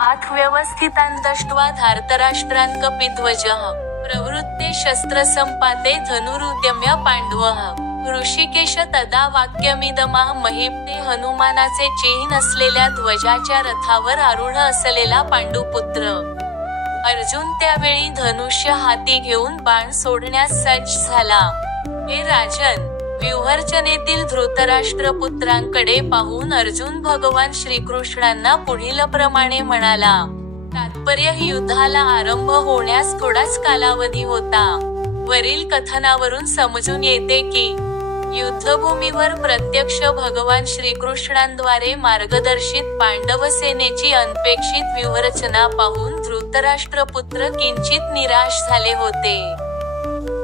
आथ व्यवस्थितान् दष्ट्वा धार्तराष्ट्रान् कपिध्वजः प्रवृत्ते शस्त्रसम्पाते धनुरुद्यम्य पाण्डवः ऋषिकेश तदा वाक्यमिदमाह महीपते हनुमानाचे चिन्ह असलेल्या ध्वजाच्या रथावर आरूढ असलेला पांडुपुत्र अर्जुन त्यावेळी धनुष्य हाती घेऊन बाण सोडण्यास सज्ज झाला. हे राजन, व्यूहरचनेतील धृतराष्ट्र पुत्रांकडे पाहून अर्जुन भगवान श्रीकृष्णांना पुढील प्रमाणे म्हणाला. तात्पर्य युद्धाला आरंभ होण्यास थोडाच कालावधी होता. वरील कथनावरून समजून येते की युद्धभूमीवर प्रत्यक्ष भगवान श्रीकृष्णांद्वारे मार्गदर्शित पांडव सेनेची अनपेक्षित व्यूहरचना पाहून धृतराष्ट्रपुत्र किंचित निराश झाले होते.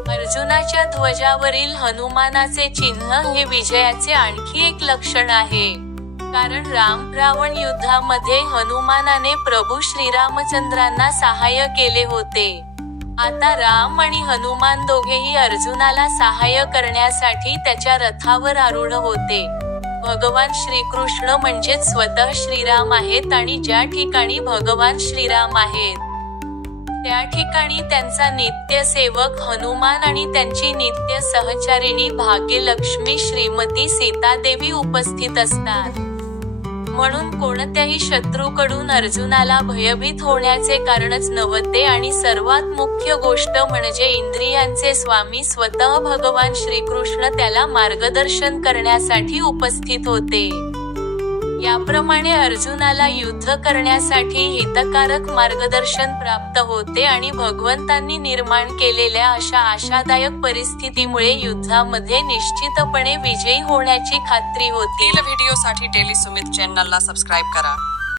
अर्जुनाच्या ध्वजावरील हनुमानाचे चिन्ह हे विजयाचे आणखी एक लक्षण आहे. कारण राम-रावण युद्धामध्ये हनुमानाने प्रभू श्रीरामचंद्रांना सहाय्य केले होते. आता राम आणि हनुमान दोघेही अर्जुनाला सहाय्य करण्यासाठी त्याच्या रथावर आरूढ होते. भगवान श्रीकृष्ण म्हणजेच स्वतः श्रीराम आहेत आणि ज्या ठिकाणी भगवान श्रीराम आहेत त्या ठिकाणी त्यांचा नित्य सेवक हनुमान आणि त्यांची नित्य सहचारिणी भाग्यलक्ष्मी श्रीमती सीतादेवी उपस्थित असतात. म्हणून कोणत्याही शत्रूकडून अर्जुनाला भयभीत होण्याचे कारणच नव्हते आणि सर्वात मुख्य गोष्ट म्हणजे इंद्रियांचे स्वामी स्वतः भगवान श्रीकृष्ण त्याला मार्गदर्शन करण्यासाठी उपस्थित होते. याप्रमाणे अर्जुनाला युद्ध करण्यासाठी हितकारक मार्गदर्शन प्राप्त होते आणि भगवंतांनी निर्माण केलेल्या अशा आशादायक परिस्थितीमुळे युद्धामध्ये निश्चितपणे विजयी होण्याची खात्री होती. व्हिडिओसाठी डेली सुमित चॅनलला सबस्क्राईब करा.